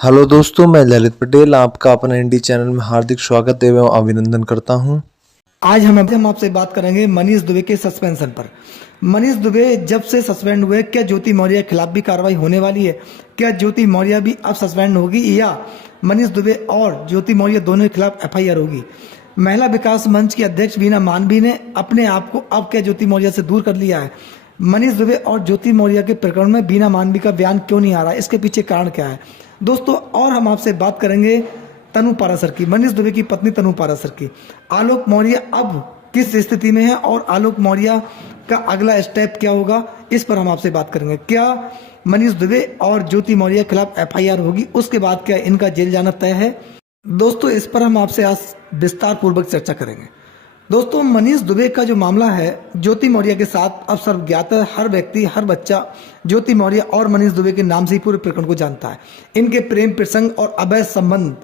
Hello दोस्तों, मैं ललित पटेल आपका अपना इंडी चैनल में हार्दिक स्वागत एवं अभिनंदन करता हूं। आज हम आपसे बात करेंगे मनीष दुबे के सस्पेंशन पर। मनीष दुबे जब से सस्पेंड हुए, क्या ज्योति मौर्य के खिलाफ भी कार्रवाई होने वाली है? क्या ज्योति मौर्य भी अब सस्पेंड होगी या मनीष दुबे और ज्योति मौर्य दोनों के खिलाफ एफआईआर होगी? महिला विकास मंच की अध्यक्ष बीना मानवी ने अपने आप को अब क्या ज्योति मौर्य से दूर कर लिया है? मनीष दुबे और ज्योति मौर्य के प्रकरण में बीना मानवी का बयान क्यों नहीं आ रहा है? इसके पीछे कारण क्या है दोस्तों? और हम आपसे बात करेंगे तनु पाराशर की, मनीष दुबे की पत्नी तनु पाराशर की। आलोक मौर्य अब किस स्थिति में है और आलोक मौर्य का अगला स्टेप क्या होगा, इस पर हम आपसे बात करेंगे। क्या मनीष दुबे और ज्योति मौर्य के खिलाफ एफआईआर होगी? उसके बाद क्या इनका जेल जाना तय है? दोस्तों, इस पर हम आपसे आज विस्तार पूर्वक चर्चा करेंगे। दोस्तों, मनीष दुबे का जो मामला है ज्योति मौर्य के साथ अब सर्वज्ञात है। हर व्यक्ति, हर बच्चा ज्योति मौर्य और मनीष दुबे के नाम से ही पूरे प्रकरण को जानता है। इनके प्रेम प्रसंग और अवैध संबंध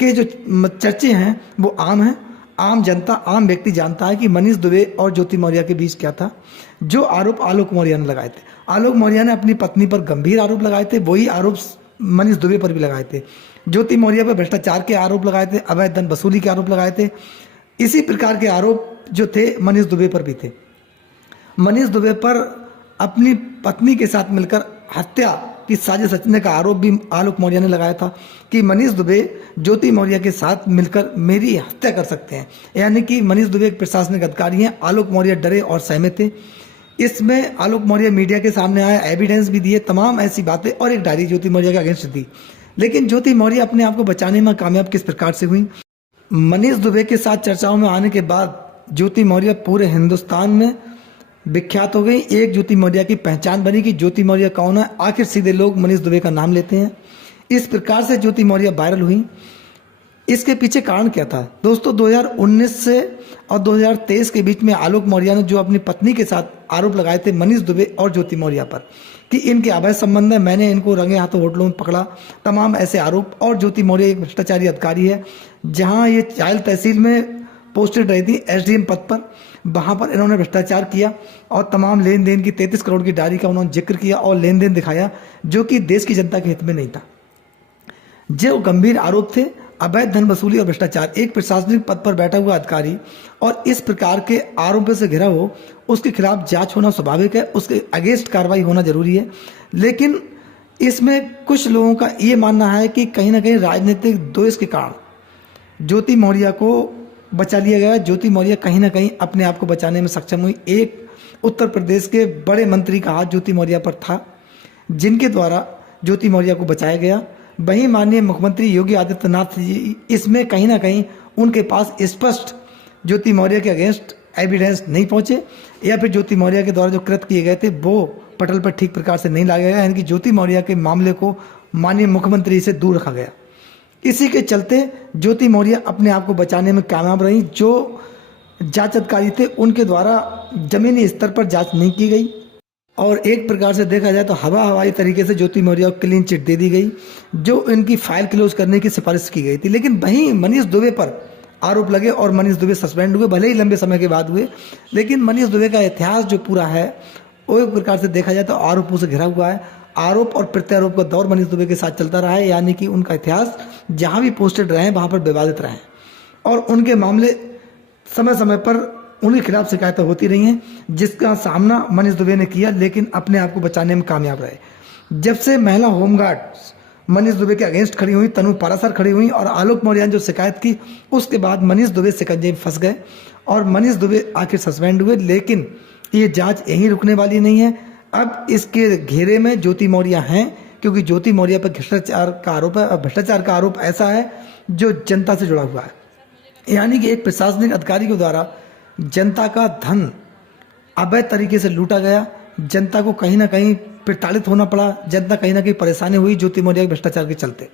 के जो चर्चे हैं वो आम हैं। आम जनता, आम व्यक्ति जानता है कि मनीष दुबे और ज्योति मौर्य के बीच क्या था। जो आरोप आलोक मौर्य ने लगाए थे, आलोक मौर्य ने अपनी पत्नी पर गंभीर आरोप लगाए थे, वही आरोप मनीष दुबे पर भी लगाए थे। ज्योति मौर्य पर भ्रष्टाचार के आरोप लगाए थे, अवैध धन वसूली के आरोप लगाए थे। इसी प्रकार के आरोप जो थे मनीष दुबे पर भी थे। मनीष दुबे पर अपनी पत्नी के साथ मिलकर हत्या की साजिश रचने का आरोप भी आलोक मौर्य ने लगाया था कि मनीष दुबे ज्योति मौर्य के साथ मिलकर मेरी हत्या कर सकते हैं। यानी कि मनीष दुबे एक प्रशासनिक अधिकारी हैं। आलोक मौर्य डरे और सहमे थे। इसमें आलोक मौर्य मीडिया के सामने आया, एविडेंस भी दिए, तमाम ऐसी बातें और एक डायरी ज्योति मौर्य के अगेंस्ट दी। लेकिन ज्योति मौर्य अपने आप को बचाने में कामयाब किस प्रकार से हुई? मनीष दुबे के साथ चर्चाओं में आने के बाद ज्योति मौर्य पूरे हिंदुस्तान में विख्यात हो गई। एक ज्योति मौर्य की पहचान बनी कि ज्योति मौर्य कौन है। आखिर सीधे लोग मनीष दुबे का नाम लेते हैं। इस प्रकार से ज्योति मौर्य वायरल हुई। इसके पीछे कारण क्या था दोस्तों? 2019 से और 2023 के बीच में आलोक मौर्य ने जो अपनी पत्नी के साथ आरोप लगाए थे मनीष दुबे और ज्योति मौर्य पर कि इनके अवैध संबंध है, मैंने इनको रंगे हाथों होटलों में पकड़ा, तमाम ऐसे आरोप। और ज्योति मौर्य एक भ्रष्टाचारी अधिकारी है। जहां ये चायल तहसील में पोस्टेड रही थी एसडीएम पद पर, वहां पर इन्होंने भ्रष्टाचार किया और तमाम लेन देन की 33 करोड़ की डायरी का उन्होंने जिक्र किया और लेन देन दिखाया जो कि देश की जनता के हित में नहीं था। जो गंभीर आरोप थे अवैध धन वसूली और भ्रष्टाचार। एक प्रशासनिक पद पर बैठा हुआ अधिकारी और इस प्रकार के आरोपों से घिरा हो, उसके खिलाफ जांच होना स्वाभाविक है, उसके अगेंस्ट कार्रवाई होना जरूरी है। लेकिन इसमें कुछ लोगों का ये मानना है कि कहीं ना कहीं राजनीतिक द्वेष के कारण ज्योति मौर्य को बचा लिया गया। ज्योति मौर्य कहीं ना कहीं अपने आप को बचाने में सक्षम हुई। एक उत्तर प्रदेश के बड़े मंत्री का हाथ ज्योति मौर्य पर था, जिनके द्वारा ज्योति मौर्य को बचाया गया। वहीं माननीय मुख्यमंत्री योगी आदित्यनाथ जी इसमें कहीं ना कहीं उनके पास स्पष्ट ज्योति मौर्य के अगेंस्ट एविडेंस नहीं पहुंचे, या फिर ज्योति मौर्य के द्वारा जो कृत्य किए गए थे वो पटल पर ठीक प्रकार से नहीं लाया गया। यानी कि ज्योति मौर्य के मामले को माननीय मुख्यमंत्री से दूर रखा गया। इसी के चलते ज्योति मौर्य अपने आप को बचाने में कामयाब रही। जो जांच अधिकारी थे उनके द्वारा जमीनी स्तर पर जांच नहीं की गई और एक प्रकार से देखा जाए तो हवाई तरीके से ज्योति मौर्य को क्लीन चिट दे दी गई, जो इनकी फाइल क्लोज करने की सिफारिश की गई थी। लेकिन वहीं मनीष दुबे पर आरोप लगे और मनीष दुबे सस्पेंड हुए, भले ही लंबे समय के बाद हुए। लेकिन मनीष दुबे का इतिहास जो पूरा है वो एक प्रकार से देखा जाए तो आरोपों से घिरा हुआ है। आरोप और प्रत्यारोप का दौर मनीष दुबे के साथ चलता रहा है। यानी कि उनका इतिहास जहाँ भी पोस्टेड रहे वहाँ पर विवादित रहे और उनके मामले समय समय पर उनके खिलाफ शिकायतें होती रही हैं, जिसका सामना मनीष दुबे ने किया, लेकिन अपने आप को बचाने में कामयाब रहे। जब से महिला होमगार्ड मनीष दुबे के अगेंस्ट खड़ी हुई, तनु पाराशर खड़ी हुई और आलोक मौर्य ने जो शिकायत की, उसके बाद मनीष दुबे शिकंजे में फंस गए और मनीष दुबे आखिर सस्पेंड हुए। लेकिन ये जांच यहीं रुकने वाली नहीं है। अब इसके घेरे में ज्योति मौर्य हैं, क्योंकि ज्योति मौर्य पर भ्रष्टाचार का आरोप है। भ्रष्टाचार का आरोप ऐसा है जो जनता से जुड़ा हुआ है। यानी कि एक प्रशासनिक अधिकारी के द्वारा जनता का धन अवैध तरीके से लूटा गया। जनता को कहीं ना कहीं प्रताड़ित होना पड़ा, जनता कहीं ना कहीं परेशानी हुई ज्योति मौर्य के भ्रष्टाचार के चलते।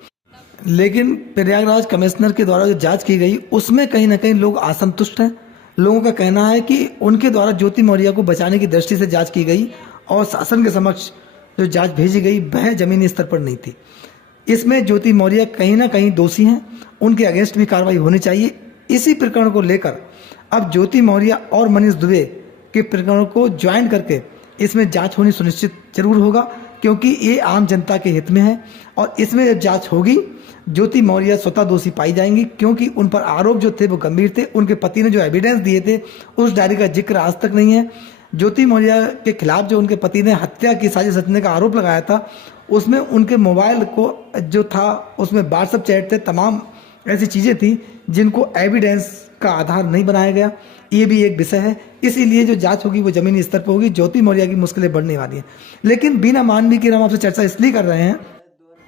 लेकिन प्रयागराज कमिश्नर के द्वारा जो जांच की गई उसमें कहीं ना कहीं लोग असंतुष्ट हैं। लोगों का कहना है कि उनके द्वारा ज्योति मौर्य को बचाने की दृष्टि से जांच की गई और शासन के समक्ष जो जांच भेजी गई वह जमीनी स्तर पर नहीं थी। इसमें ज्योति मौर्य कहीं ना कहीं दोषी हैं, उनके अगेंस्ट भी कार्रवाई होनी चाहिए। इसी प्रकरण को लेकर अब ज्योति मौर्य और मनीष दुबे के प्रकरण को ज्वाइन करके इसमें जांच होनी सुनिश्चित जरूर होगा, क्योंकि ये आम जनता के हित में है और इसमें जब जांच होगी ज्योति मौर्य स्वतः दोषी पाई जाएंगी, क्योंकि उन पर आरोप जो थे वो गंभीर थे। उनके पति ने जो एविडेंस दिए थे उस डायरी का जिक्र आज तक नहीं है। ज्योति मौर्य के खिलाफ जो उनके पति ने हत्या की साजिश रचने का आरोप लगाया था, उसमें उनके मोबाइल को जो था उसमें व्हाट्सएप चैट थे, तमाम ऐसी चीज़ें थी जिनको एविडेंस का आधार नहीं बनाया गया। ये भी एक विषय है, इसीलिए जो जांच होगी वो जमीनी स्तर पर होगी। ज्योति मौर्य की मुश्किलें बढ़ने वाली हैं। लेकिन बीना मानवी की हम आपसे चर्चा इसलिए कर रहे हैं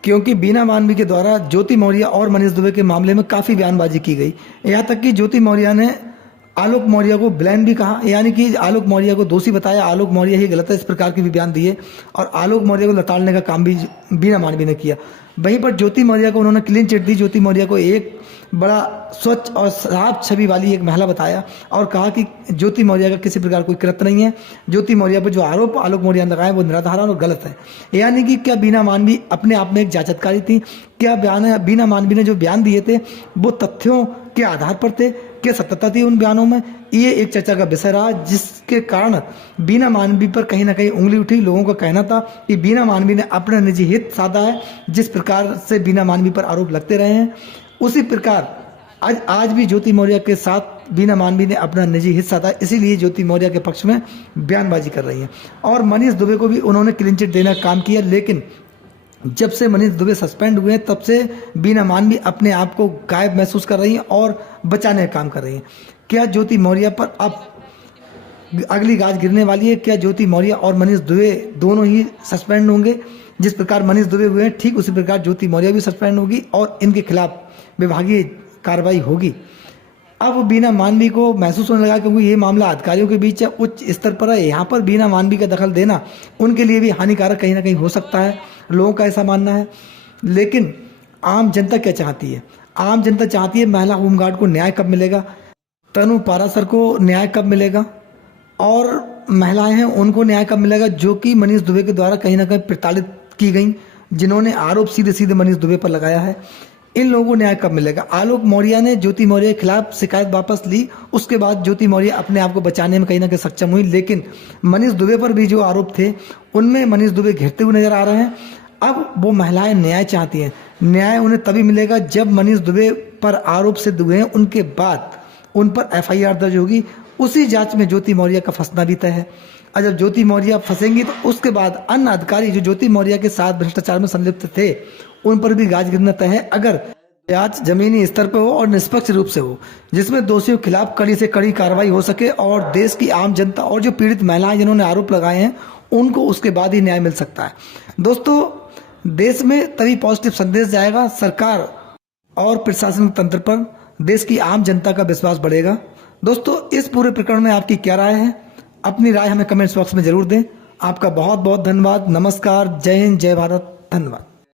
क्योंकि बीना मानवी के द्वारा ज्योति मौर्य और मनीष दुबे के मामले में काफ़ी बयानबाजी की गई। यहाँ तक कि ज्योति मौर्य ने आलोक मौर्य को ब्लेम भी कहा, यानी कि आलोक मौर्य को दोषी बताया, आलोक मौर्य ही गलत है, इस प्रकार के भी बयान दिए और आलोक मौर्य को लताड़ने का काम भी बीना मानवी ने किया। वहीं पर ज्योति मौर्य को उन्होंने क्लीन चिट दी। ज्योति मौर्य को एक बड़ा स्वच्छ और साफ छवि वाली एक महिला बताया और कहा कि ज्योति मौर्य का किसी प्रकार कोई कृत्य नहीं है। ज्योति मौर्य पर जो आरोप आलोक मौर्य ने लगाए वो निराधार और गलत है। यानी कि क्या बीना मानवी अपने आप में एक जांचकारी थी? क्या बीना मानवी ने जो बयान दिए थे वो तथ्यों के आधार पर थे? क्या सत्यता थी उन बयानों में? ये एक चर्चा का विषय रहा, जिसके कारण बीना मानवी पर कहीं ना कहीं उंगली उठी। लोगों का कहना था कि बीना मानवी ने अपना निजी हित साधा है। जिस प्रकार से बीना मानवी पर आरोप लगते रहे हैं उसी प्रकार आज भी ज्योति मौर्य के साथ बीना मानवी ने अपना निजी हित साधा, इसीलिए ज्योति मौर्य के पक्ष में बयानबाजी कर रही है। और मनीष दुबे को भी उन्होंने क्लीन चिट देने का काम किया, लेकिन जब से मनीष दुबे सस्पेंड हुए तब से बीना मानवी अपने आप को गायब महसूस कर रही हैं और बचाने का काम कर रही हैं। क्या ज्योति मौर्य पर अब अगली गाज गिरने वाली है? क्या ज्योति मौर्य और मनीष दुबे दोनों ही सस्पेंड होंगे? जिस प्रकार मनीष दुबे हुए हैं ठीक उसी प्रकार ज्योति मौर्य भी सस्पेंड होगी और इनके खिलाफ विभागीय कार्रवाई होगी। अब बीना मानवी को महसूस होने लगा क्योंकि ये मामला अधिकारियों के बीच है, उच्च स्तर पर है। यहाँ पर बीना मानवी का दखल देना उनके लिए भी हानिकारक कहीं ना कहीं हो सकता है, लोगों का ऐसा मानना है। लेकिन आम जनता क्या चाहती है? आम जनता चाहती है महिला होमगार्ड को न्याय कब मिलेगा, तनु पारासर को न्याय कब मिलेगा और महिलाएं हैं उनको न्याय कब मिलेगा जो कि मनीष दुबे के द्वारा कहीं ना कहीं प्रताड़ित की गई, जिन्होंने आरोप सीधे सीधे मनीष दुबे पर लगाया है। इन लोगों को न्याय कब मिलेगा? आलोक मौर्य ने ज्योति मौर्य के खिलाफ शिकायत वापस ली, उसके बाद ज्योति मौर्य अपने आप को बचाने में कहीं ना कहीं सक्षम हुई। लेकिन मनीष दुबे पर भी जो आरोप थे उनमें मनीष दुबे घिरते हुए नजर आ रहे हैं। अब वो महिलाएं न्याय चाहती हैं। न्याय उन्हें तभी मिलेगा जब मनीष दुबे पर आरोप सिद्ध हुए हैं, उनके बाद उन पर FIR दर्ज होगी। उसी जांच में ज्योति मौर्य का फंसना भी तय है। और जब ज्योति मौर्य फंसेंगी तो उसके बाद अन्य अधिकारी जो ज्योति मौर्य के साथ भ्रष्टाचार में संलिप्त थे उन पर भी गाज गिरना तय है। अगर जांच जमीनी स्तर पर हो और निष्पक्ष रूप से हो, जिसमें दोषियों के खिलाफ कड़ी से कड़ी कार्रवाई हो सके और देश की आम जनता और जो पीड़ित महिलाएं जिन्होंने आरोप लगाए हैं उनको उसके बाद ही न्याय मिल सकता है। दोस्तों, देश में तभी पॉजिटिव संदेश जाएगा सरकार और प्रशासनिक तंत्र पर, देश की आम जनता का विश्वास बढ़ेगा। दोस्तों, इस पूरे प्रकरण में आपकी क्या राय है? अपनी राय हमें कमेंट्स बॉक्स में जरूर दें। आपका बहुत बहुत धन्यवाद। नमस्कार, जय हिंद, जय भारत, धन्यवाद।